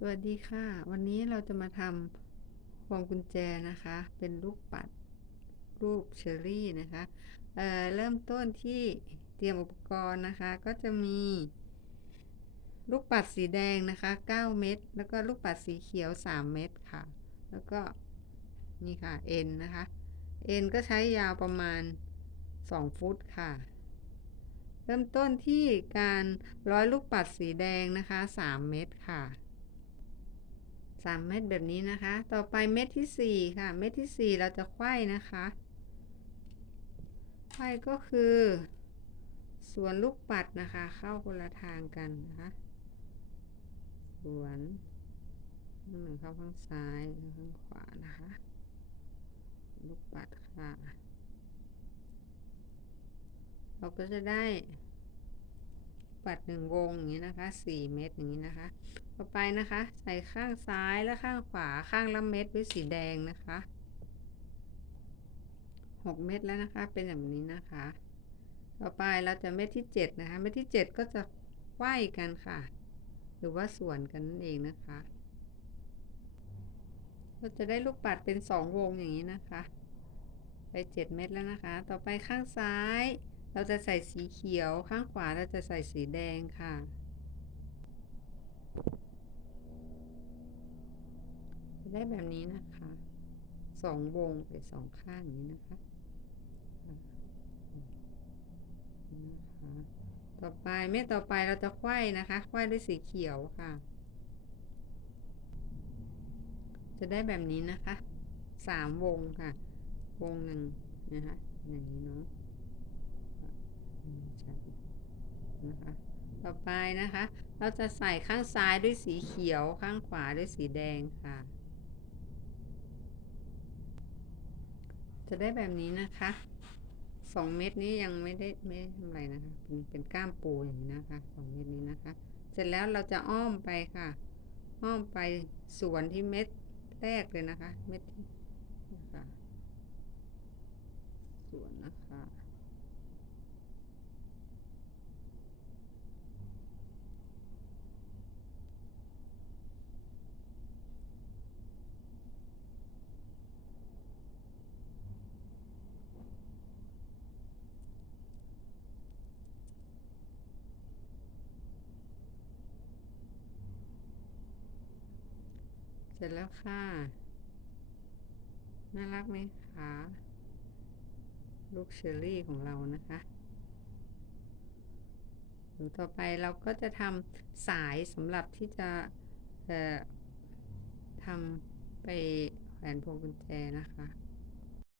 สวัสดีค่ะ วันนี้เราจะมาทำพวงกุญแจนะคะ เป็นลูกปัดรูปเชอรี่นะคะเเริ่มต้นที่เตรียมอุปกรณ์นะคะ ก็จะมี ลูกปัดสีแดงนะคะ 9 เม็ดแล้วก็ลูกปัดสีเขียว 3 เม็ดค่ะ แล้วก็นี่ค่ะเอ็นนะคะเอ็นก็ใช้ยาวประมาณ 2 ฟุตค่ะ เริ่มต้นที่การร้อยลูกปัดสีแดงนะคะ 3 เม็ดค่ะ 3 เม็ดแบบนี้นะคะ ต่อไปเม็ดที่ 4 ค่ะ เม็ดที่ 4 เราจะไขว้นะคะไขว้ก็คือ ส่วนลูกปัดนะคะ เข้าคนละทางกันนะคะส่วนหนึ่งเข้าข้างซ้ายข้างขวานะคะ ลูกปัดค่ะ เราก็จะได้ ปัดหนึ่งวงอย่างนี้นะคะสี่เม็ดอย่างนี้นะคะ ต่อไปนะคะ ใส่ข้างซ้ายและข้างขวาข้างละเม็ดด้วยสีแดงนะคะหกเม็ดแล้วนะคะ เป็นอย่างนี้นะคะ ต่อไปเราจะเม็ดที่เจ็ดนะคะ เม็ดที่เจ็ดก็จะไขว้กันค่ะ หรือว่าส่วนกันนั่นเองนะคะ เราจะได้ลูกปัดเป็นสองวงอย่างนี้นะคะ ไปเจ็ดเม็ดแล้วนะคะ ต่อไปข้างซ้าย เราจะใส่สีเขียวข้างขวาเราจะใส่สีแดงค่ะ จะได้แบบนี้นะคะสองวงไปสองข้างนี้นะคะนะคะต่อไปเม็ดต่อไปเราจะไขว้นะคะไขว้ด้วยสีเขียวค่ะ จะได้แบบนี้นะคะสามวงค่ะ วงหนึ่งนะคะอย่างนี้เนาะ ชัดนะคะต่อไปนะคะ เราจะใส่ข้างซ้ายด้วยสีเขียวข้างขวาด้วยสีแดงค่ะ จะได้แบบนี้นะคะสองเม็ดนี้ยังไม่ได้ไม่ทำอะไรนะคะเป็นเป็นก้ามปูอย่างนี้นะคะสองเม็ดนี้นะคะ เสร็จแล้วเราจะอ้อมไปค่ะ อ้อมไปส่วนที่เม็ดแรกเลยนะคะ เม็ดที่นะคะส่วนนะคะ เสร็จแล้วค่ะ น่ารักไหมคะลูกเชอรี่ของเรานะคะหรือต่อไปเราก็จะทำสายสำหรับที่จะทำไปแขวนพวงกุญแจนะคะ